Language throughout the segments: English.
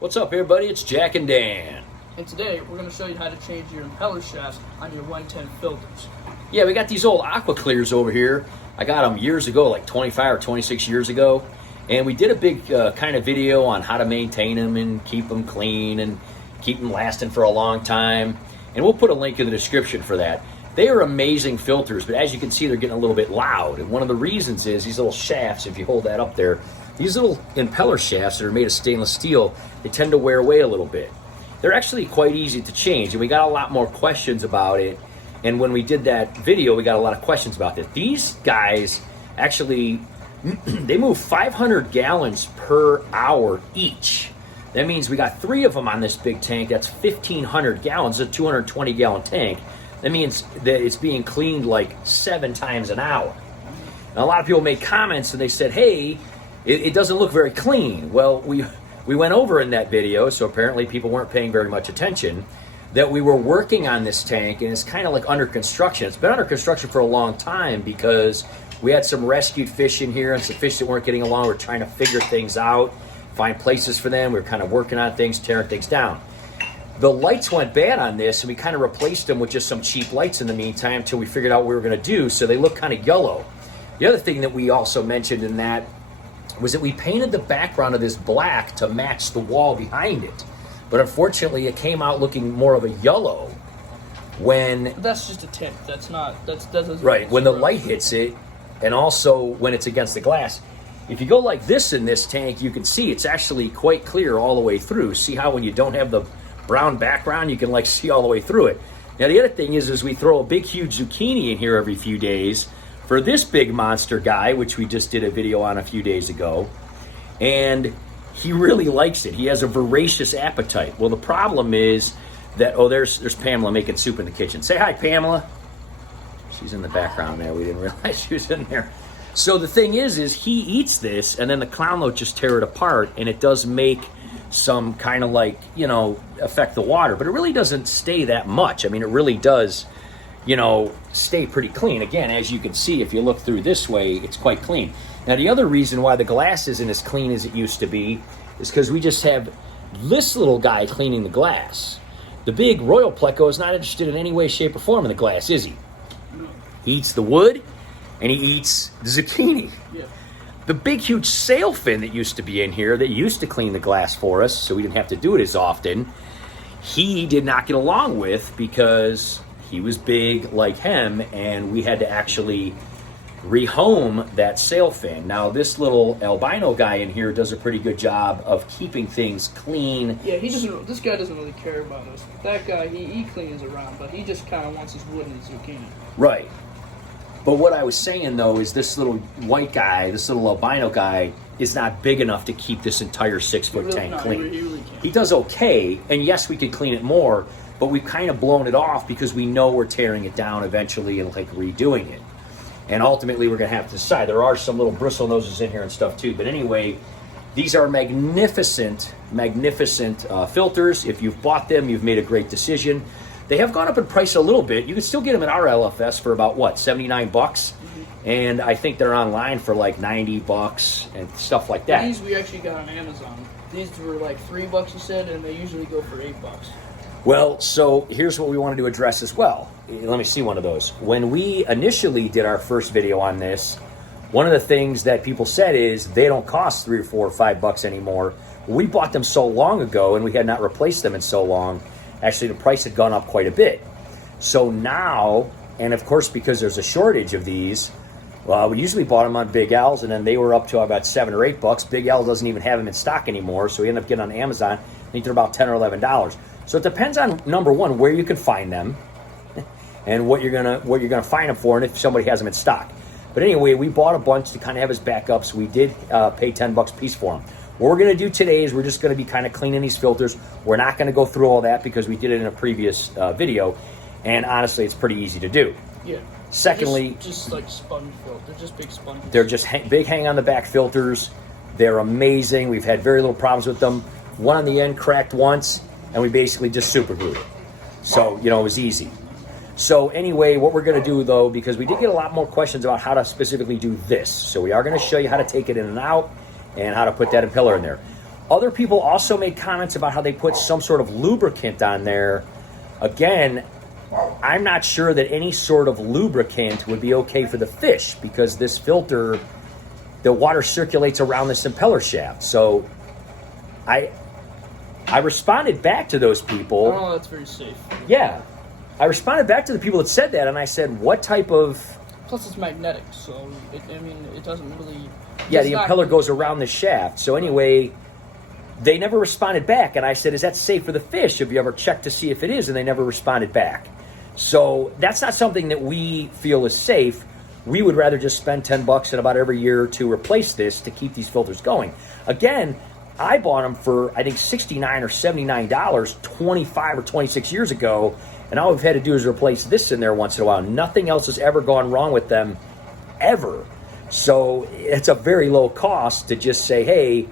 What's up, everybody? It's Jack and Dan. And today we're going to show you how to change your impeller shafts on your 110 filters. Yeah, we got these old Aqua-Clears over here. I got them years ago, like 25 or 26 years ago. And we did a big kind of video on how to maintain them and keep them clean and keep them lasting for a long time. And we'll put a link in the description for that. They are amazing filters, but as you can see, they're getting a little bit loud. And one of the reasons is these little shafts, if you hold that up there, these little impeller shafts that are made of stainless steel, they tend to wear away a little bit. They're actually quite easy to change, and we got a lot more questions about it. And when we did that video, we got a lot of questions about it. These guys actually, they move 500 gallons per hour each. That means we got 3 of them on this big tank. That's 1,500 gallons, a 220-gallon tank. That means that it's being cleaned like 7 times an hour. Now, a lot of people made comments and they said, hey, it doesn't look very clean. Well, we went over in that video, so apparently people weren't paying very much attention, that we were working on this tank, and it's kind of like under construction. It's been under construction for a long time because we had some rescued fish in here and some fish that weren't getting along. We're trying to figure things out, find places for them. We were kind of working on things, tearing things down. The lights went bad on this, and we kind of replaced them with just some cheap lights in the meantime until we figured out what we were going to do, so they look kind of yellow. The other thing that we also mentioned in that was that we painted the background of this black to match the wall behind it. But unfortunately, it came out looking more of a yellow when... But that's just a tint. That's not... that doesn't... Right, when the light hits it, and also when it's against the glass. If you go like this in this tank, you can see it's actually quite clear all the way through. See how when you don't have the brown background, you can like see all the way through it. Now, the other thing is we throw a big, huge zucchini in here every few days for this big monster guy, which we just did a video on a few days ago, and he really likes it. He has a voracious appetite. Well, the problem is that, oh, there's Pamela making soup in the kitchen. Say hi, Pamela. She's in the background there. We didn't realize she was in there. So the thing is he eats this, and then the clown will just tear it apart, and it does make some kind of like, affect the water, but it really doesn't stay that much. I mean, it really does, stay pretty clean. Again, as you can see, if you look through this way, it's quite clean. Now, the other reason why the glass isn't as clean as it used to be is because we just have this little guy cleaning the glass. The big Royal Pleco is not interested in any way, shape, or form in the glass, is he? He eats the wood, and he eats the zucchini. Yeah. The big, huge sail fin that used to be in here, that used to clean the glass for us, so we didn't have to do it as often, he did not get along with because he was big like him, and we had to actually rehome that sail fin. Now, this little albino guy in here does a pretty good job of keeping things clean. Yeah, this guy doesn't really care about us. That guy, he cleans around, but he just kind of wants his wood and his zucchini. Right. But what I was saying, though, is this little white guy, this little albino guy, is not big enough to keep this entire 6-foot tank clean. He really can't. He does okay, and yes, we could clean it more, but we've kind of blown it off because we know we're tearing it down eventually and like redoing it. And ultimately, we're going to have to decide. There are some little bristle noses in here and stuff too. But anyway, these are magnificent, magnificent filters. If you've bought them, you've made a great decision. They have gone up in price a little bit. You can still get them at our LFS for about, what, 79 bucks? Mm-hmm. And I think they're online for like 90 bucks and stuff like that. These we actually got on Amazon. These were like $3, you said, and they usually go for $8. Well, so here's what we wanted to address as well. Let me see one of those. When we initially did our first video on this, one of the things that people said is they don't cost $3 or $4 or $5 anymore. We bought them so long ago, and we had not replaced them in so long. Actually, the price had gone up quite a bit. So now, and of course, because there's a shortage of these, we usually bought them on Big L's, and then they were up to about $7 or $8. Big L doesn't even have them in stock anymore, so we end up getting on Amazon. I think they're about $10 or $11. So it depends on, number one, where you can find them, and what you're gonna find them for, and if somebody has them in stock. But anyway, we bought a bunch to kind of have as backups. We did pay $10 a piece for them. What we're going to do today is we're just going to be kind of cleaning these filters. We're not going to go through all that because we did it in a previous video, and honestly, it's pretty easy to do. Yeah. Secondly, just like sponge filters. They're just big sponges. They're just big hang-on-the-back filters. They're amazing. We've had very little problems with them. One on the end cracked once, and we basically just super glued it. So, it was easy. So anyway, what we're going to do, though, because we did get a lot more questions about how to specifically do this. So we are going to show you how to take it in and out and how to put that impeller in there. Other people also made comments about how they put some sort of lubricant on there. Again, I'm not sure that any sort of lubricant would be okay for the fish, because this filter, the water circulates around this impeller shaft. So I responded back to those people. Oh, that's very safe. Yeah. I responded back to the people that said that, and I said, what type of... Plus it's magnetic, so, it doesn't really... Yeah, the impeller goes around the shaft. So anyway, they never responded back, and I said, is that safe for the fish? Have you ever checked to see if it is? And they never responded back. So that's not something that we feel is safe. We would rather just spend $10 in about every year to replace this to keep these filters going. Again, I bought them for, I think, $69 or $79 25 or 26 years ago, and all we've had to do is replace this in there once in a while. Nothing else has ever gone wrong with them, ever. So it's a very low cost to just say, hey,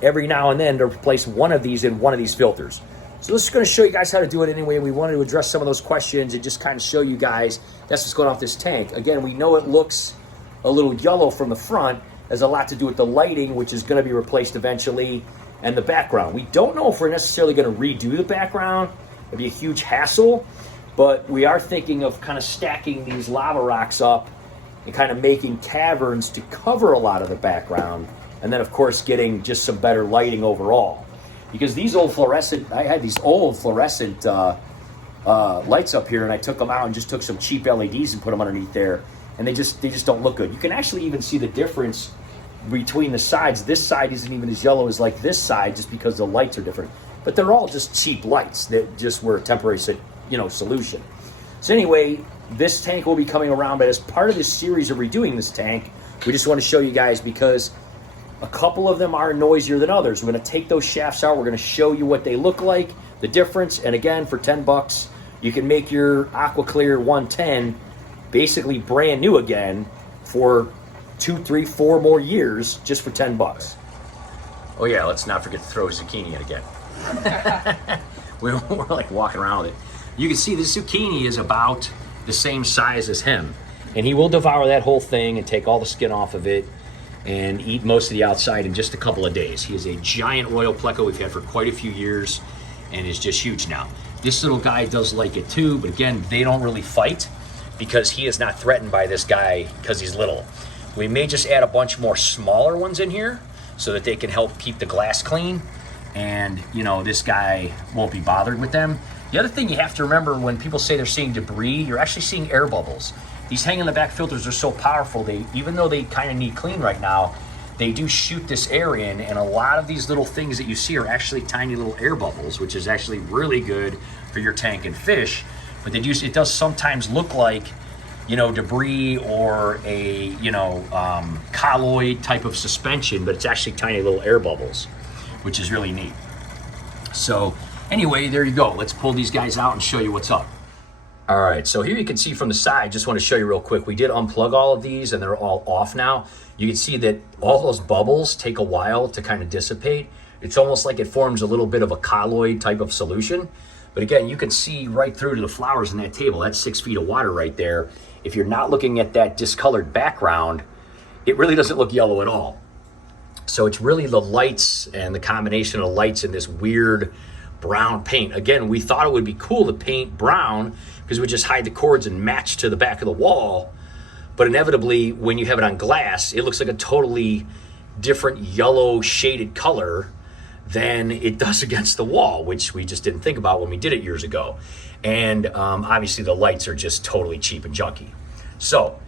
every now and then to replace one of these in one of these filters. So this is going to show you guys how to do it anyway. We wanted to address some of those questions and just kind of show you guys that's what's going on with this tank. Again, we know it looks a little yellow from the front. Has a lot to do with the lighting, which is going to be replaced eventually, and the background. We don't know if we're necessarily going to redo the background. It'd be a huge hassle, but we are thinking of kind of stacking these lava rocks up and kind of making caverns to cover a lot of the background, and then of course getting just some better lighting overall. Because these old fluorescent, I had these old fluorescent lights up here, and I took them out and just took some cheap LEDs and put them underneath there, and they just don't look good. You can actually even see the difference between the sides. This side isn't even as yellow as like this side, just because the lights are different. But they're all just cheap lights that just were a temporary, solution. So anyway, this tank will be coming around, but as part of this series of redoing this tank, we just want to show you guys, because a couple of them are noisier than others. We're going to take those shafts out. We're going to show you what they look like, the difference. And again, for $10, you can make your Aqua-Clear 110 basically brand new again for 2, 3, 4 more years just for $10. Oh yeah, let's not forget to throw zucchini in again. We're like walking around with it. You can see this zucchini is about the same size as him, and he will devour that whole thing and take all the skin off of it and eat most of the outside in just a couple of days. He is a giant royal pleco we've had for quite a few years and is just huge now. This little guy does like it too, but again, they don't really fight because he is not threatened by this guy because he's little. We may just add a bunch more smaller ones in here so that they can help keep the glass clean, and this guy won't be bothered with them. The other thing you have to remember, when people say they're seeing debris, you're actually seeing air bubbles. These hang in the back filters are so powerful, even though they kind of need clean right now, they do shoot this air in, and a lot of these little things that you see are actually tiny little air bubbles, which is actually really good for your tank and fish. But it does sometimes look like debris or a colloid type of suspension, but it's actually tiny little air bubbles, which is really neat. So anyway, there you go. Let's pull these guys out and show you what's up. All right, so here you can see from the side, just want to show you real quick, we did unplug all of these and they're all off now. You can see that all those bubbles take a while to kind of dissipate. It's almost like it forms a little bit of a colloid type of solution. But again, you can see right through to the flowers in that table. That's 6 feet of water right there. If you're not looking at that discolored background, it really doesn't look yellow at all. So it's really the lights and the combination of lights in this weird brown paint. Again, we thought it would be cool to paint brown because we would just hide the cords and match to the back of the wall. But inevitably, when you have it on glass, it looks like a totally different yellow shaded color than it does against the wall, which we just didn't think about when we did it years ago. And obviously the lights are just totally cheap and junky. So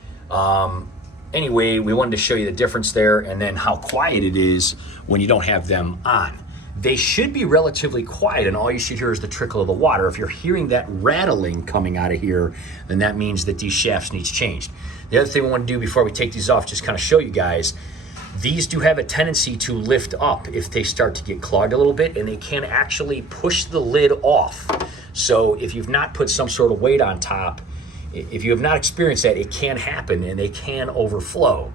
anyway, we wanted to show you the difference there, and then how quiet it is when you don't have them on. They should be relatively quiet, and all you should hear is the trickle of the water. If you're hearing that rattling coming out of here, then that means that these shafts need changed. The other thing we want to do before we take these off, just kind of show you guys, these do have a tendency to lift up if they start to get clogged a little bit, and they can actually push the lid off. So if you've not put some sort of weight on top, if you have not experienced that, it can happen and they can overflow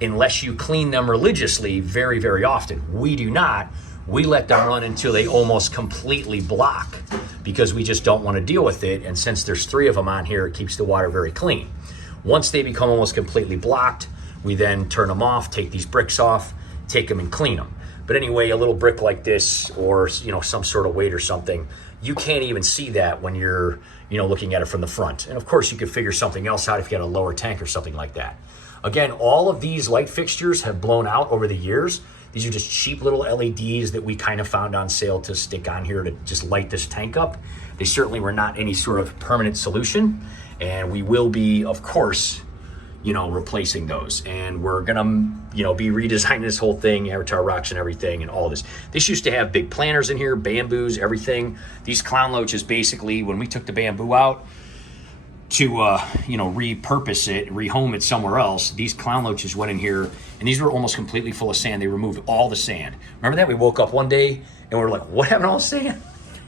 unless you clean them religiously very, very often. We do not. We let them run until they almost completely block because we just don't want to deal with it. And since there's 3 of them on here, it keeps the water very clean. Once they become almost completely blocked, we then turn them off, take these bricks off, take them and clean them. But anyway, a little brick like this, or you know, some sort of weight or something, you can't even see that when you're, you know, looking at it from the front. And of course, you could figure something else out if you had a lower tank or something like that. Again, all of these light fixtures have blown out over the years. These are just cheap little LEDs that we kind of found on sale to stick on here to just light this tank up. They certainly were not any sort of permanent solution, and we will be, of course, you know, replacing those. And we're gonna, you know, be redesigning this whole thing, Avatar rocks and everything and all this. This used to have big planters in here, bamboos, everything. These clown loaches, basically, when we took the bamboo out to, you know, repurpose it, rehome it somewhere else, these clown loaches went in here, and these were almost completely full of sand. They removed all the sand. Remember that? We woke up one day and we were like, what happened to all the sand?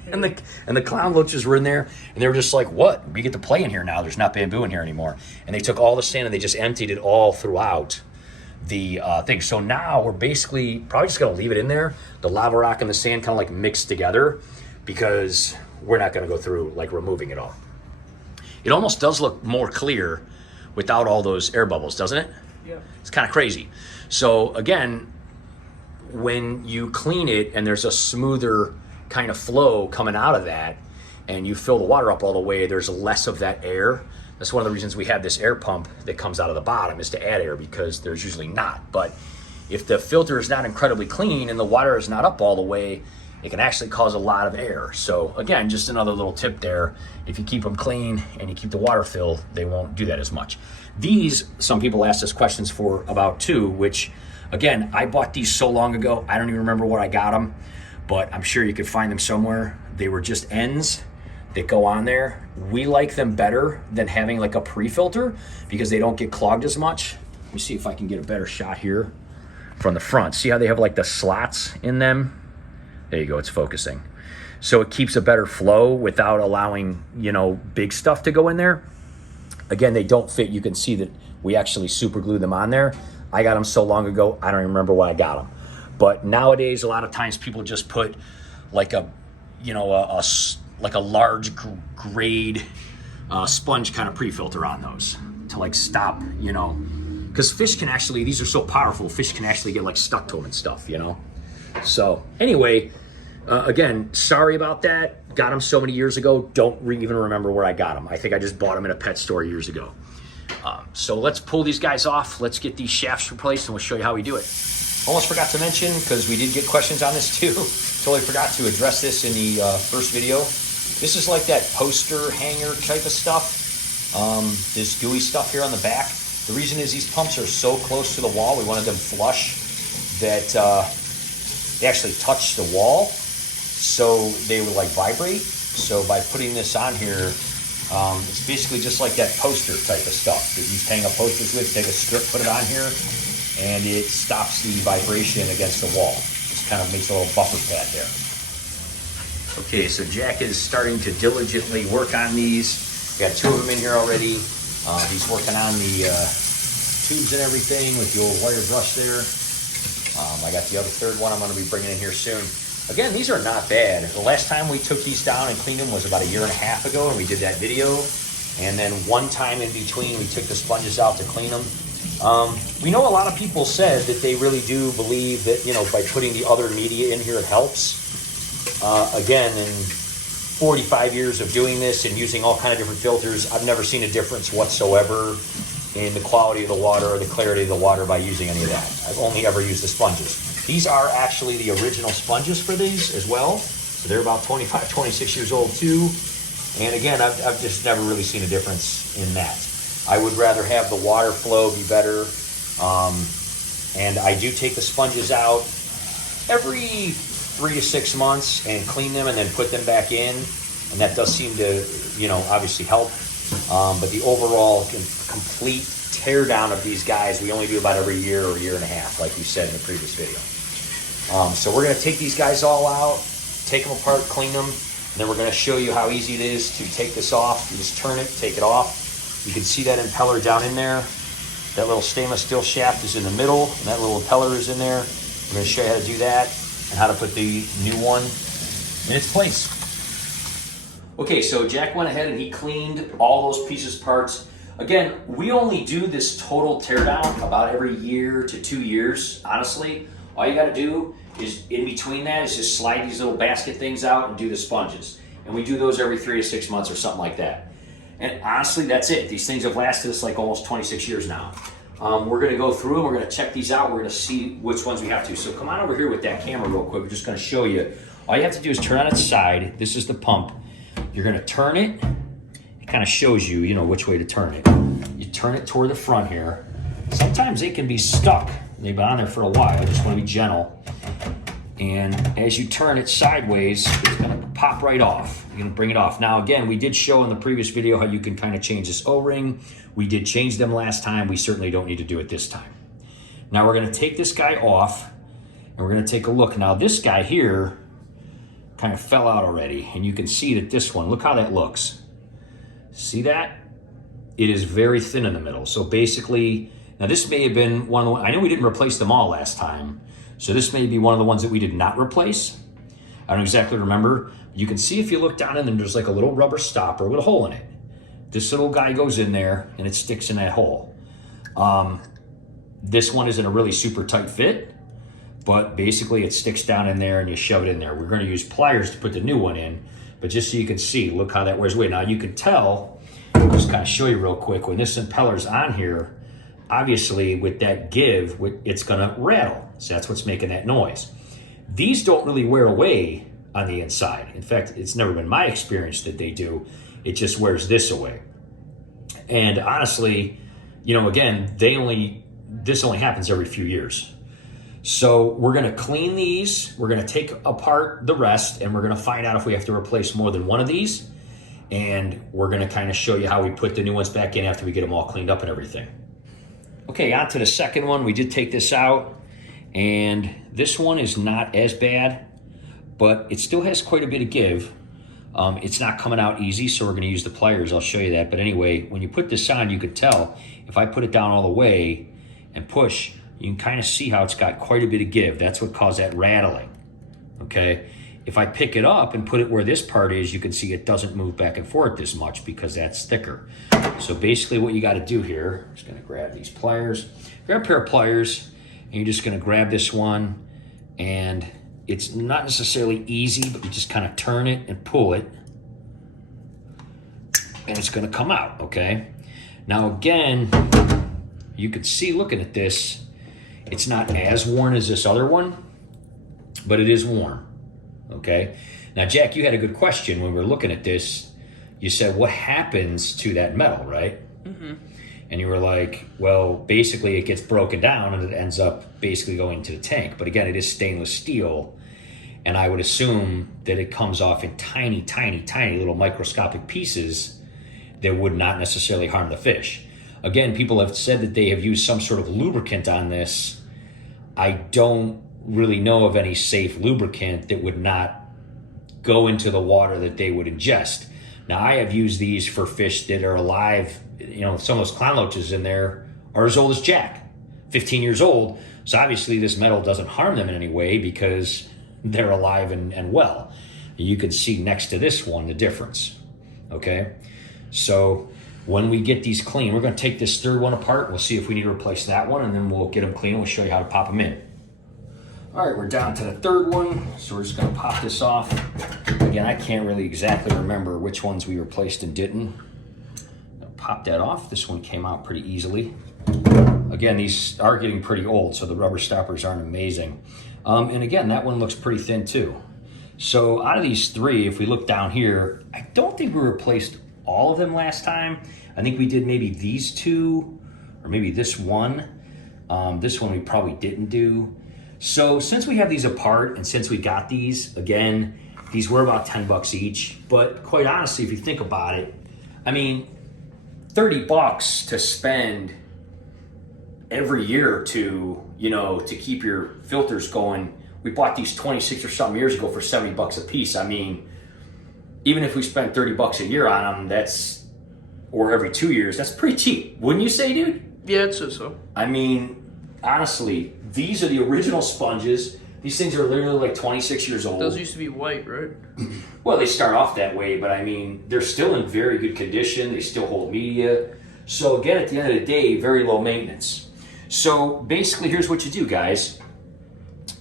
And the clown loaches were in there, and they were just like, what? We get to play in here now. There's not bamboo in here anymore. And they took all the sand and they just emptied it all throughout the thing. So now we're basically probably just gonna leave it in there. The lava rock and the sand kind of like mixed together, because we're not gonna go through like removing it all. It almost does look more clear without all those air bubbles, doesn't it? Yeah. It's kind of crazy. So again, when you clean it and there's a smoother kind of flow coming out of that, and you fill the water up all the way, there's less of that air. That's one of the reasons we have this air pump that comes out of the bottom, is to add air, because there's usually not. But if the filter is not incredibly clean and the water is not up all the way, it can actually cause a lot of air. So again, just another little tip there. If you keep them clean and you keep the water filled, they won't do that as much. These, some people asked us questions for about too, which again, I bought these so long ago, I don't even remember where I got them, but I'm sure you could find them somewhere. They were just ends that go on there. We like them better than having like a pre-filter, because they don't get clogged as much. Let me see if I can get a better shot here from the front. See how they have like the slots in them? There you go, it's focusing. So it keeps a better flow without allowing, you know, big stuff to go in there. Again, they don't fit. You can see that we actually super glued them on there. I got them so long ago, I don't even remember why I got them. But nowadays, a lot of times people just put like a, you know, like a large grade sponge kind of pre-filter on those to like stop, you know, because fish can actually, these are so powerful, fish can actually get like stuck to them and stuff, you know. So anyway, again, sorry about that. Got them so many years ago, don't even remember where I got them. I think I just bought them in a pet store years ago. So let's pull these guys off. Let's get these shafts replaced, and we'll show you how we do it. Almost forgot to mention, because we did get questions on this too. Totally forgot to address this in the first video. This is like that poster hanger type of stuff. This gooey stuff here on the back. The reason is these pumps are so close to the wall. We wanted them flush that they actually touch the wall, so they would like vibrate. So by putting this on here, it's basically just like that poster type of stuff that you hang up posters with. Take a strip, put it on here, and it stops the vibration against the wall. Just kind of makes a little buffer pad there. Okay, so Jack is starting to diligently work on these. We got 2 of them in here already. He's working on the tubes and everything with the old wire brush there. I got the other third one I'm going to be bringing in here soon. Again, these are not bad. The last time we took these down and cleaned them was about 1.5 years ago, and we did that video. And then one time in between, we took the sponges out to clean them. We know a lot of people said that they really do believe that, you know, by putting the other media in here, it helps. Again, in 45 years of doing this and using all kind of different filters, I've never seen a difference whatsoever in the quality of the water or the clarity of the water by using any of that. I've only ever used the sponges. These are actually the original sponges for these as well. So they're about 25, 26 years old too. And again, I've just never really seen a difference in that. I would rather have the water flow be better. And I do take the sponges out every 3 to 6 months and clean them and then put them back in. And that does seem to, you know, obviously help. But the overall complete tear down of these guys, we only do about every year or 1.5 years, like we said in the previous video. So we're gonna take these guys all out, take them apart, clean them, and then we're gonna show you how easy it is to take this off. You just turn it, take it off. You can see that impeller down in there. That little stainless steel shaft is in the middle, and that little impeller is in there. I'm gonna show you how to do that and how to put the new one in its place. Okay, so Jack went ahead and he cleaned all those pieces, parts. Again, we only do this total teardown about every 1 to 2 years, honestly. All you got to do is, in between that, is just slide these little basket things out and do the sponges. And we do those every 3 to 6 months or something like that. And honestly, that's it. These things have lasted us like almost 26 years now. We're going to go through and we're going to check these out. We're going to see which ones we have to. So come on over here with that camera real quick. We're just going to show you. All you have to do is turn on its side. This is the pump. You're going to turn it. It kind of shows you, which way to turn it. You turn it toward the front here. Sometimes they can be stuck. They've been on there for a while. I just want to be gentle. And as you turn it sideways, it's going to pop right off. You're going to bring it off. Now, again, we did show in the previous video how you can kind of change this O-ring. We did change them last time. We certainly don't need to do it this time. Now, we're going to take this guy off, and we're going to take a look. Now, this guy here kind of fell out already, and you can see that this one, look how that looks. See that? It is very thin in the middle. So basically, now this may have been one of the ones, I know we didn't replace them all last time, so this may be one of the ones that we did not replace. I don't exactly remember. You can see if you look down in them, there's like a little rubber stopper with a hole in it. This little guy goes in there and it sticks in that hole. This one isn't a really super tight fit, but basically it sticks down in there and you shove it in there. We're going to use pliers to put the new one in, but just so you can see, look how that wears away. Now you can tell, I'll just kind of show you real quick, when this impeller's on here, obviously with that give, it's gonna rattle. So that's what's making that noise. These don't really wear away on the inside. In fact, it's never been my experience that they do. It just wears this away. And honestly, again, this only happens every few years. So we're gonna clean these, we're gonna take apart the rest, and we're gonna find out if we have to replace more than one of these. And we're gonna kind of show you how we put the new ones back in after we get them all cleaned up and everything. Okay, on to the second one. We did take this out, and this one is not as bad, but it still has quite a bit of give. It's not coming out easy, so we're gonna use the pliers. I'll show you that. But anyway, when you put this on, you could tell, if I put it down all the way and push, you can kind of see how it's got quite a bit of give. That's what caused that rattling, okay? If I pick it up and put it where this part is, you can see it doesn't move back and forth this much because that's thicker. So basically what you got to do here, I'm just going to grab these pliers, grab a pair of pliers, and you're just going to grab this one, and it's not necessarily easy, but you just kind of turn it and pull it, and it's going to come out, okay? Now again, you can see looking at this, it's not as worn as this other one, but it is worn. Okay. Now, Jack, you had a good question when we were looking at this. You said, what happens to that metal, right? Mm-hmm. And you were like, well, basically it gets broken down and it ends up basically going to the tank. But again, it is stainless steel. And I would assume that it comes off in tiny, tiny, tiny little microscopic pieces that would not necessarily harm the fish. Again, people have said that they have used some sort of lubricant on this. I don't really know of any safe lubricant that would not go into the water that they would ingest. Now, I have used these for fish that are alive. Some of those clown loaches in there are as old as Jack, 15 years old. So obviously this metal doesn't harm them in any way because they're alive and well. You can see next to this one the difference, okay? So when we get these clean, we're going to take this third one apart. We'll see if we need to replace that one, and then we'll get them clean and we'll show you how to pop them in. All right, we're down to the third one, so we're just gonna pop this off. Again, I can't really exactly remember which ones we replaced and didn't. I'll pop that off. This one came out pretty easily. Again, these are getting pretty old, so the rubber stoppers aren't amazing. And again, that one looks pretty thin too. So out of these three, if we look down here, I don't think we replaced all of them last time. I think we did maybe these two, or maybe this one. This one we probably didn't do. So since we have these apart and since we got these, again, these were about 10 bucks each. But quite honestly, if you think about it, I mean, 30 bucks to spend every year or two, to keep your filters going. We bought these 26 or something years ago for 70 bucks a piece. I mean, even if we spent 30 bucks a year on them, or every 2 years, that's pretty cheap. Wouldn't you say, dude? Yeah, I'd say so. I mean, honestly, these are the original sponges. These things are literally like 26 years old. Those used to be white, right? Well, they start off that way, but I mean, they're still in very good condition. They still hold media. So again, at the end of the day, very low maintenance. So basically, here's what you do, guys.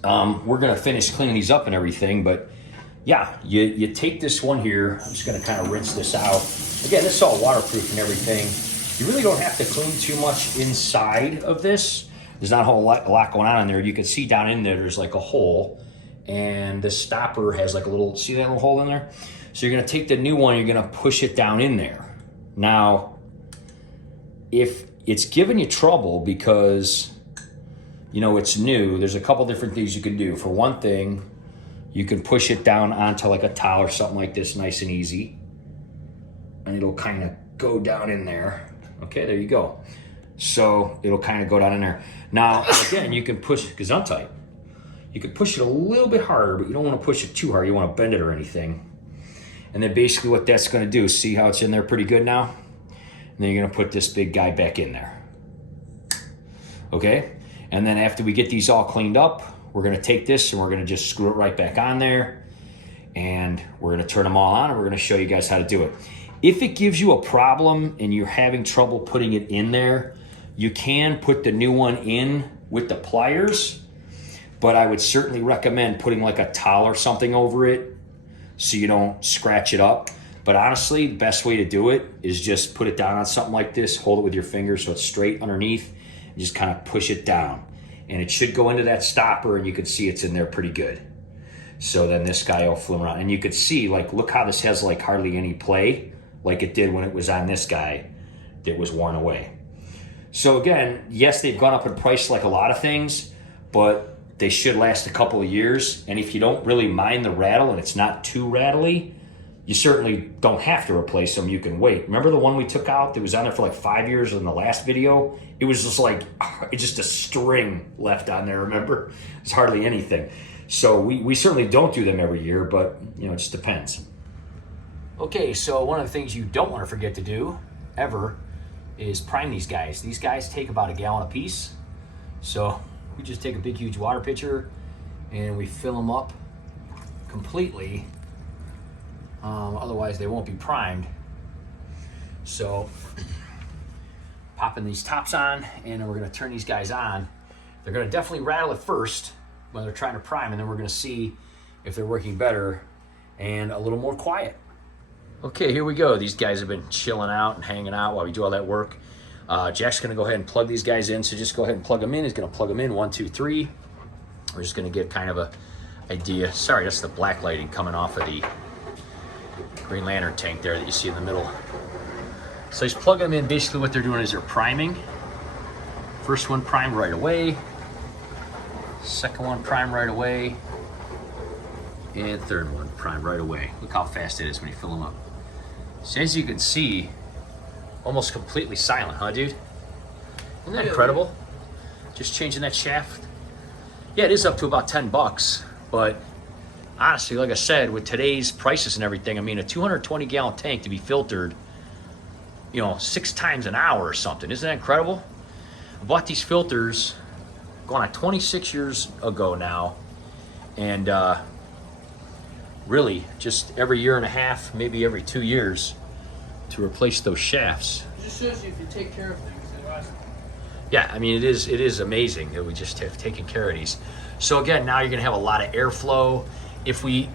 we're gonna finish cleaning these up and everything, but yeah, you take this one here. I'm just gonna kind of rinse this out. Again, this is all waterproof and everything. You really don't have to clean too much inside of this. There's not a whole lot going on in there. You can see down in there, there's like a hole, and the stopper has like a little, see that little hole in there? So you're gonna take the new one, you're gonna push it down in there. Now, if it's giving you trouble because, you know, it's new, there's a couple different things you can do. For one thing, you can push it down onto like a towel or something like this, nice and easy. And it'll kind of go down in there. Okay, there you go. So it'll kind of go down in there. Now, again, you can push it, Gesundheit. You can push it a little bit harder, but you don't want to push it too hard. You want to bend it or anything. And then basically what that's going to do, see how it's in there pretty good now? And then you're going to put this big guy back in there. Okay? And then after we get these all cleaned up, we're going to take this and we're going to just screw it right back on there. And we're going to turn them all on and we're going to show you guys how to do it. If it gives you a problem and you're having trouble putting it in there, you can put the new one in with the pliers, but I would certainly recommend putting like a towel or something over it so you don't scratch it up. But honestly, the best way to do it is just put it down on something like this, hold it with your finger so it's straight underneath, and just kind of push it down. And it should go into that stopper and you can see it's in there pretty good. So then this guy will flim around. And you could see, like, look how this has like hardly any play, like it did when it was on this guy that was worn away. So again, yes, they've gone up in price like a lot of things, but they should last a couple of years. And if you don't really mind the rattle and it's not too rattly, you certainly don't have to replace them. You can wait. Remember the one we took out that was on there for like 5 years in the last video? It was just like, it's just a string left on there, remember? It's hardly anything. So we certainly don't do them every year, but you know, it just depends. Okay, so one of the things you don't want to forget to do, ever, is prime these guys. These guys take about 1 gallon a piece. So we just take a big, huge water pitcher and we fill them up completely. Otherwise they won't be primed. So popping these tops on and then we're gonna turn these guys on. They're gonna definitely rattle at first when they're trying to prime, and then we're gonna see if they're working better and a little more quiet. Okay, here we go. These guys have been chilling out and hanging out while we do all that work. Jack's gonna go ahead and plug these guys in, so just go ahead and plug them in. He's gonna plug them in, 1, 2, 3. We're just gonna get kind of a idea. Sorry, that's the black lighting coming off of the Green Lantern tank there that you see in the middle. So he's plugging them in. Basically what they're doing is they're priming. First one primed right away. Second one primed right away. And third one primed right away. Look how fast it is when you fill them up. So as you can see, almost completely silent, huh, dude? Isn't that incredible? Just changing that shaft. Yeah, it is up to about $10, but honestly, like I said, with today's prices and everything, I mean, a 220 gallon tank to be filtered, you know, 6 times an hour or something. Isn't that incredible? I bought these filters going on 26 years ago now, and really just every year and a half, maybe every 2 years, to replace those shafts. It just shows you if you take care of things. Yeah, I mean, it is amazing that we just have taken care of these. So again, now you're gonna have a lot of airflow. If we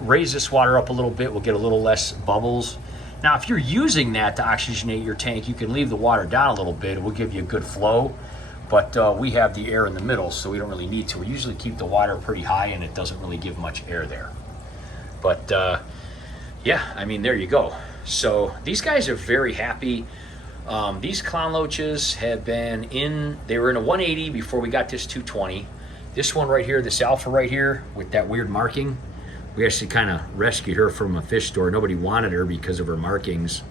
raise this water up a little bit, we'll get a little less bubbles. Now, if you're using that to oxygenate your tank, you can leave the water down a little bit. It will give you a good flow, but we have the air in the middle, so we don't really need to. We usually keep the water pretty high and it doesn't really give much air there. But yeah, I mean, there you go. So these guys are very happy. These clown loaches have been they were in a 180 before we got this 220. This one right here, this alpha right here with that weird marking, we actually kind of rescued her from a fish store. Nobody wanted her because of her markings.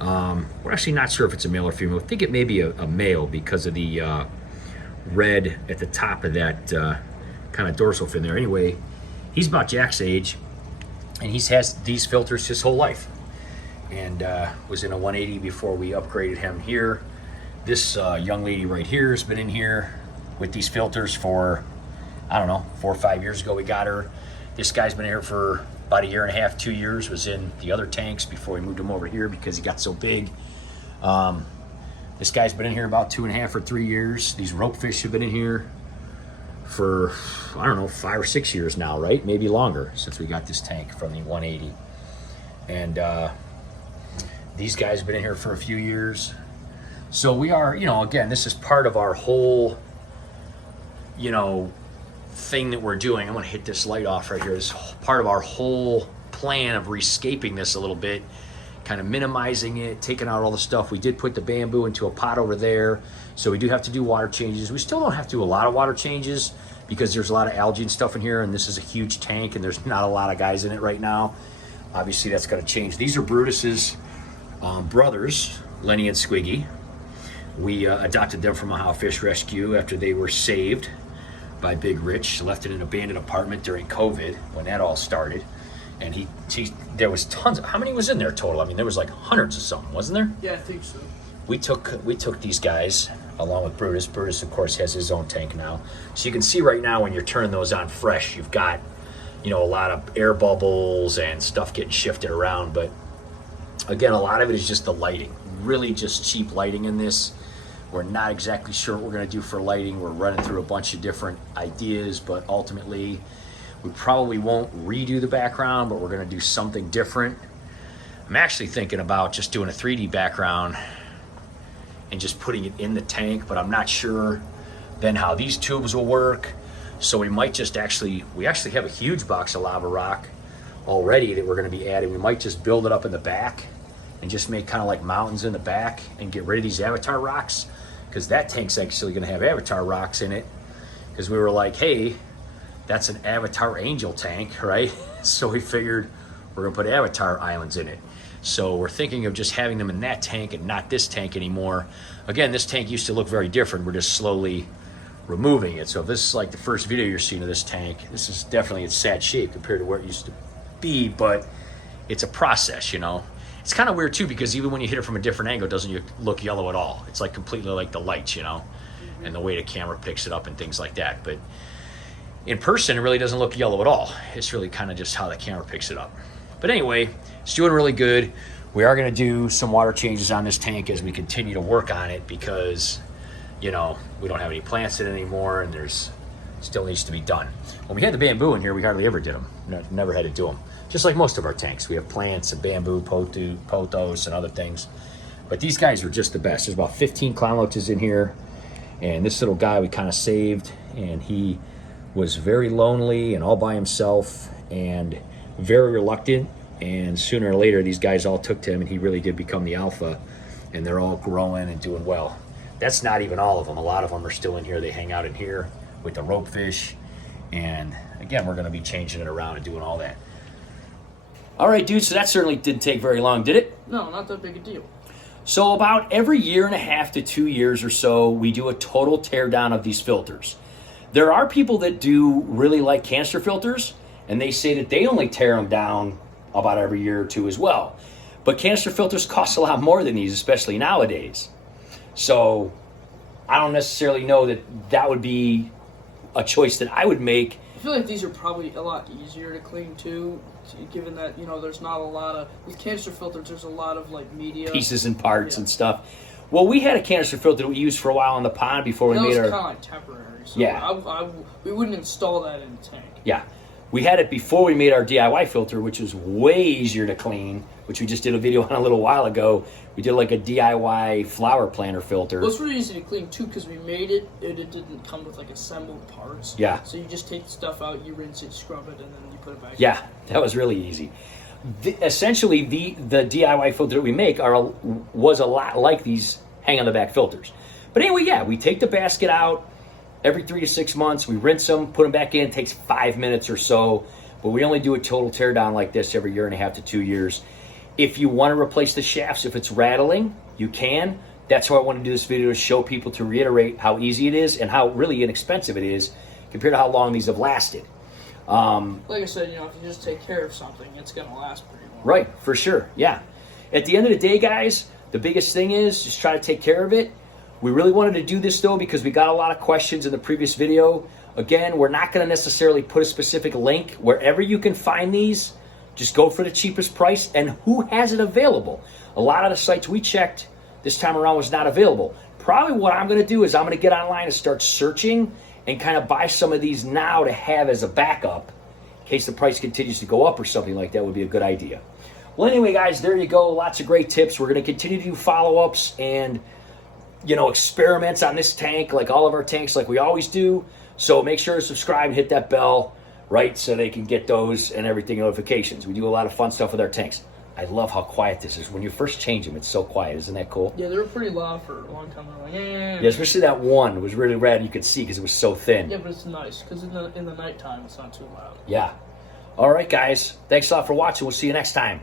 We're actually not sure if it's a male or female. I think it may be a male because of the red at the top of that kind of dorsal fin there. Anyway, he's about Jack's age, and he's has these filters his whole life, and was in a 180 before we upgraded him here. This young lady right here has been in here with these filters for, I don't know, 4 or 5 years ago we got her. This guy's been here for about 1.5 years, 2 years, was in the other tanks before we moved him over here because he got so big. This guy's been in here about 2.5 or 3 years. These rope fish have been in here for, I don't know, 5 or 6 years now, right? Maybe longer since we got this tank from the 180. And these guys have been in here for a few years. So we are, you know, again, this is part of our whole, you know, thing that we're doing. I'm gonna hit this light off right here. This is part of our whole plan of rescaping this a little bit, kind of minimizing it, taking out all the stuff. We did put the bamboo into a pot over there, so we do have to do water changes. We still don't have to do a lot of water changes because there's a lot of algae and stuff in here, and this is a huge tank and there's not a lot of guys in it right now. Obviously that's gonna change. These are Brutus's brothers, Lenny and Squiggy. We adopted them from Ohio Fish Rescue after they were saved by Big Rich, left in an abandoned apartment during COVID when that all started. And there was tons of, how many was in there total? I mean, there was like hundreds of something, wasn't there? Yeah, I think so. We took these guys along with Brutus. Brutus, of course, has his own tank now. So you can see right now when you're turning those on fresh, you've got, you know, a lot of air bubbles and stuff getting shifted around. But again, a lot of it is just the lighting. Really just cheap lighting in this. We're not exactly sure what we're going to do for lighting. We're running through a bunch of different ideas, but ultimately we probably won't redo the background, but we're going to do something different. I'm actually thinking about just doing a 3D background and just putting it in the tank, but I'm not sure then how these tubes will work. So we might just we actually have a huge box of lava rock already that we're going to be adding. We might just build it up in the back and just make kind of like mountains in the back and get rid of these avatar rocks, because that tank's actually going to have avatar rocks in it, because we were like, hey, that's an avatar angel tank, right? So we figured we're going to put avatar islands in it. So we're thinking of just having them in that tank and not this tank anymore. Again, this tank used to look very different. We're just slowly removing it. So if this is like the first video you're seeing of this tank, this is definitely in sad shape compared to where it used to be, but it's a process, you know. It's kind of weird too, because even when you hit it from a different angle, it doesn't look yellow at all. It's like completely like the lights, you know, and the way the camera picks it up and things like that. But in person, it really doesn't look yellow at all. It's really kind of just how the camera picks it up. But anyway, it's doing really good. We are going to do some water changes on this tank as we continue to work on it, because, you know, we don't have any plants in it anymore, and there's still needs to be done. When we had the bamboo in here, we hardly ever did them. Never had to do them. Just like most of our tanks, we have plants and bamboo, pothos, and other things. But these guys are just the best. There's about 15 clown loaches in here, and this little guy we kind of saved, and he was very lonely and all by himself and very reluctant. And sooner or later, these guys all took to him, and he really did become the alpha, and they're all growing and doing well. That's not even all of them. A lot of them are still in here. They hang out in here with the rope fish. And again, we're going to be changing it around and doing all that. All right, dude, so that certainly didn't take very long, did it? No, not that big a deal. So about every 1.5 to 2 years or so, we do a total tear down of these filters. There are people that do really like canister filters, and they say that they only tear them down about every year or two as well. But canister filters cost a lot more than these, especially nowadays. So I don't necessarily know that that would be a choice that I would make. I feel like these are probably a lot easier to clean too, given that, you know, there's not a lot of, with canister filters, there's a lot of like media. Pieces and parts and stuff. Well, we had a canister filter that we used for a while in the pond before we made our... That was kind of like temporary, so yeah. We wouldn't install that in the tank. Yeah. We had it before we made our DIY filter, which was way easier to clean, which we just did a video on a little while ago. We did like a DIY flower planter filter. Well, it's really easy to clean too, because we made it, it didn't come with like assembled parts. Yeah. So you just take the stuff out, you rinse it, scrub it, and then you put it back Yeah, that was really easy. Essentially, the DIY filter that we make was a lot like these hang on the back filters. But anyway, yeah, we take the basket out every 3 to 6 months. We rinse them, put them back in. It takes 5 minutes or so. But we only do a total tear down like this every 1.5 to 2 years. If you want to replace the shafts, if it's rattling, you can. That's why I want to do this video, to show people, to reiterate how easy it is and how really inexpensive it is compared to how long these have lasted. Like I said, you know, if you just take care of something, it's going to last pretty long. Right, for sure, yeah. At the end of the day, guys, the biggest thing is just try to take care of it. We really wanted to do this, though, because we got a lot of questions in the previous video. Again, we're not going to necessarily put a specific link. Wherever you can find these, just go for the cheapest price and who has it available. A lot of the sites we checked this time around was not available. Probably what I'm going to do is I'm going to get online and start searching and kind of buy some of these now to have as a backup in case the price continues to go up or something like that would be a good idea. Well, anyway, guys, there you go. Lots of great tips. We're going to continue to do follow-ups and, you know, experiments on this tank, like all of our tanks, like we always do. So make sure to subscribe and hit that bell, right, so they can get those and everything notifications. We do a lot of fun stuff with our tanks. I love how quiet this is. When you first change them, it's so quiet. Isn't that cool? Yeah, they were pretty loud for a long time. They were like, eh. Yeah, especially that one was really rad. You could see because it was so thin. Yeah, but it's nice because in the nighttime, it's not too loud. Yeah. All right, guys. Thanks a lot for watching. We'll see you next time.